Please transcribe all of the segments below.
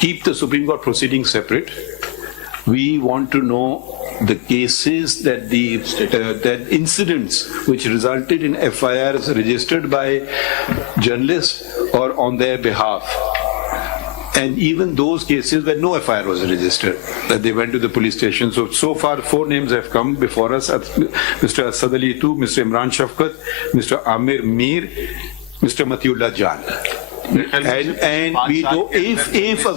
keep the Supreme Court proceedings separate. We want to know the cases that that incidents which resulted in FIRs registered by journalists or on their behalf, and even those cases where no FIR was registered, that they went to the police station. So far 4 names have come before us: Mr. Asad Ali II, Mr. Imran Shafkat, Mr. Amir Mir, Mr. Matiullah Jan. And we do, if a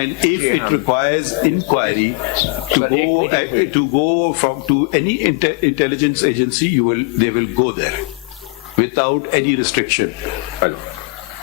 And if it requires inquiry to go from to any intelligence agency, they will go there without any restriction.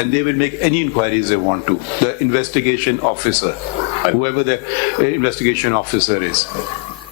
and they will make any inquiries they want to. The investigation officer, whoever the investigation officer is.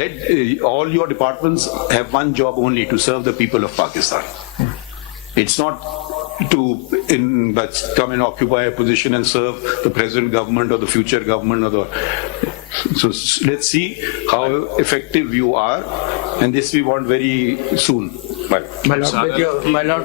let all your departments have one job only: to serve the people of Pakistan. It's not but come and occupy a position and serve the present government or the future government or the. So let's see how effective you are, and this we want very soon. My lord,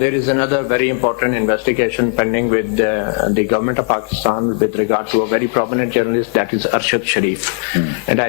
there is another very important investigation pending with the government of Pakistan with regard to a very prominent journalist, that is Arshad Sharif. And I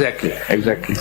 Exactly.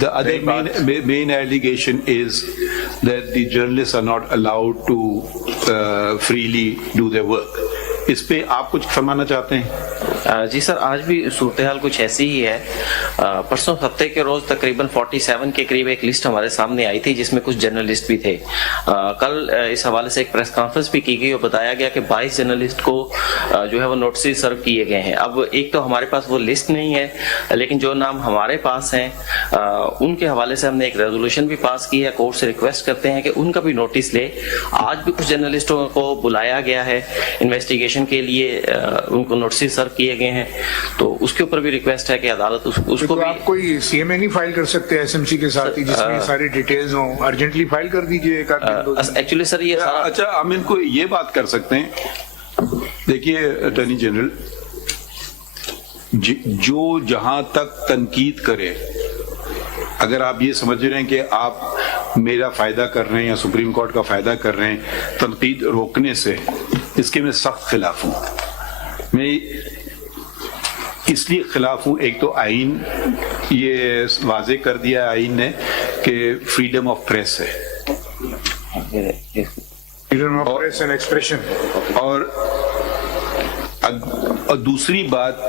the other main allegation is that the journalists are not allowed to freely do their work. اس پہ آپ کچھ فرمانا چاہتے ہیں؟ جی سر، آج بھی صورتحال کچھ ایسی ہی ہے. پرسوں ہفتے کے روز تقریباً 47 کے قریب ایک لسٹ ہمارے سامنے آئی تھی جس میں کچھ جرنلسٹ بھی تھے. کل اس حوالے سے ایک پریس کانفرنس بھی کی گئی اور بتایا گیا کہ 22 جرنلسٹ کو جو ہے وہ نوٹسز سرو کیے گئے ہیں. اب ایک تو ہمارے پاس وہ لسٹ نہیں ہے، لیکن جو نام ہمارے پاس ہیں ان کے حوالے سے ہم نے ایک ریزولوشن بھی پاس کی ہے. کورٹ سے ریکویسٹ کرتے ہیں کہ ان کا بھی نوٹس لے. آج بھی کچھ جرنلسٹوں کو بلایا گیا ہے انویسٹیگیشن کے لیے، ان کو نوٹسز سرو کیے گئے ہیں، تو اس کے اوپر بھی ریکویسٹ ہے کہ عدالت اس کو بھی. آپ کوئی سی ایم اے نہیں فائل کر سکتے ایس ایم سی کے ساتھ ہی جس میں ساری ڈیٹیلز ہوں؟ ارجنٹلی فائل کر دیجئے ایک آدھ دن. ایکچولی سر یہ سارا اچھا، ہم ان کو یہ بات کر سکتے ہیں، دیکھیے اٹارنی جنرل جو جہاں تک تنقید کرے، اگر آپ یہ سمجھ رہے ہیں کہ آپ میرا فائدہ کر رہے ہیں یا سپریم کورٹ کا فائدہ کر رہے ہیں تنقید روکنے سے، اس کے میں سخت خلاف ہوں. میں اس لیے خلاف ہوں، ایک تو آئین یہ واضح کر دیا آئین نے کہ فریڈم آف پریس ہے، freedom of press and expression. اور دوسری بات،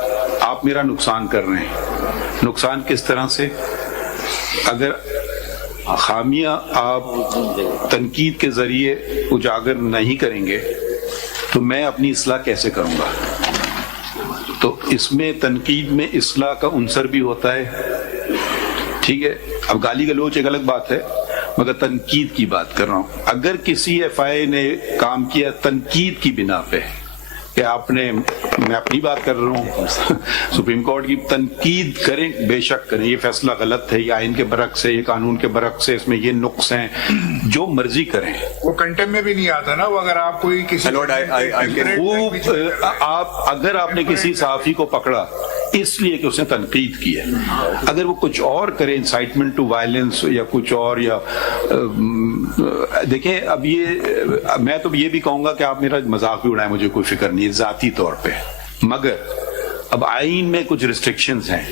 آپ میرا نقصان کر رہے ہیں. نقصان کس طرح سے؟ اگر خامیاں آپ تنقید کے ذریعے اجاگر نہیں کریں گے تو میں اپنی اصلاح کیسے کروں گا؟ تو اس میں تنقید میں اصلاح کا عنصر بھی ہوتا ہے. ٹھیک ہے، اب گالی گلوچ ایک الگ بات ہے، مگر تنقید کی بات کر رہا ہوں. اگر کسی ایف آئی نے کام کیا تنقید کی بنا پہ کہ آپ نے، میں اپنی بات کر رہا ہوں، سپریم کورٹ کی تنقید کریں، بے شک کریں، یہ فیصلہ غلط ہے، یہ آئین کے برعکس ہے، یہ قانون کے برعکس ہے، اس میں یہ نقص ہیں، جو مرضی کریں. وہ کنٹم میں بھی نہیں آتا نا. وہ اگر آپ کوئی کسی اگر آپ نے کسی صحافی کو پکڑا اس لیے کہ اس نے تنقید کی ہے، اگر وہ کچھ اور کرے، انسائٹمنٹ ٹو وائلنس یا کچھ اور، یا دیکھیں اب یہ میں تو یہ بھی کہوں گا کہ آپ میرا مذاق بھی اڑائیں، مجھے کوئی فکر نہیں ہے ذاتی طور پہ، مگر اب آئین میں کچھ ریسٹرکشنز ہیں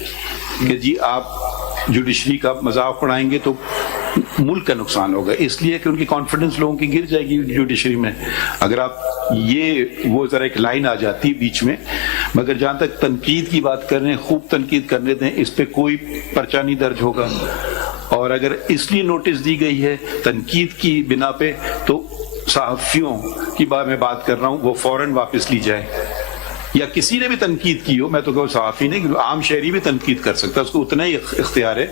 کہ جی آپ جوڈیشری کا مذاق اڑائیں گے تو ملک کا نقصان ہوگا، اس لیے کہ ان کی کانفیڈنس لوگوں کی گر جائے گی جوڈیشری میں. اگر آپ یہ وہ ذرا ایک لائن آ جاتی بیچ میں. مگر جہاں تک تنقید کی بات کر رہے ہیں، خوب تنقید کرنے دیں، اس پہ کوئی پرچہ نہیں درج ہوگا. اور اگر اس لیے نوٹس دی گئی ہے تنقید کی بنا پہ، تو صحافیوں کی بات میں بات کر رہا ہوں، وہ فوراً واپس لی جائے. یا کسی نے بھی تنقید کی ہو، میں تو کہوں صحافی نہیں، عام شہری بھی تنقید کر سکتا ہے، اس کو اتنا ہی اختیار ہے.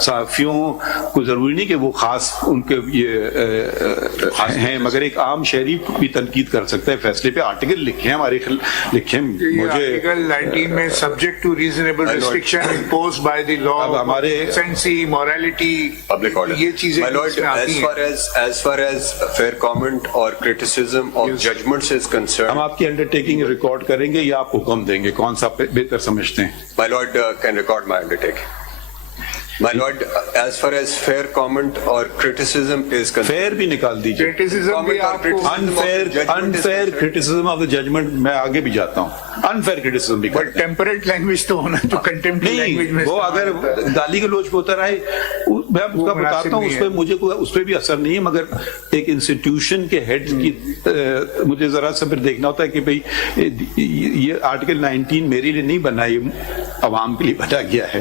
صحافیوں کو ضروری نہیں کہ وہ خاص ان کے یہ ہیں، مگر ایک عام شہری بھی تنقید کر سکتا ہے. فیصلے پہ آرٹیکل لکھیں، ہمارے لکھیں. مجھے آرٹیکل 19 میں subject to reasonable restriction imposed by the law, اب ہمارے سینسی، موریلٹی، public order. یہ چیزیں My lord, as far as fair comment or criticism of judgments is ہم concerned, آپ کی انڈرٹیکنگ ریکارڈ کریں گے یا آپ حکم دیں گے، کون سا بہتر سمجھتے ہیں؟ my lord can record my undertaking. My lord, as far as fair comment or criticism is concerned, fair بھی نکال دیجیے. کریٹیسزم بھی آپ کو unfair criticism of the judgement میں آگے بھی جاتا ہوں، انفیئر کرٹیسزم بھی بٹ ٹیمپریٹ لینگویج تو ہونا، جو کنٹمپٹری لینگویج میں نہیں. وہ اگر گالی گلوچ پہ ہوتا رہے، میں اس کا بتاتا ہوں، اس پہ مجھے اس پہ بھی اثر نہیں ہے، مگر ایک انسٹیٹیوشن کے ہیڈ کی مجھے ذرا سا پھر دیکھنا ہوتا ہے کہ بھئی یہ آرٹیکل 19 میرے لیے نہیں بنا، یہ عوام کے لیے بنا گیا ہے.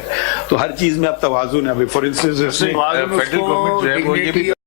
تو ہر چیز میں اب توازن ہے. فار انسٹنس فیڈرل گورنمنٹ جو ہے وہ یہ بھی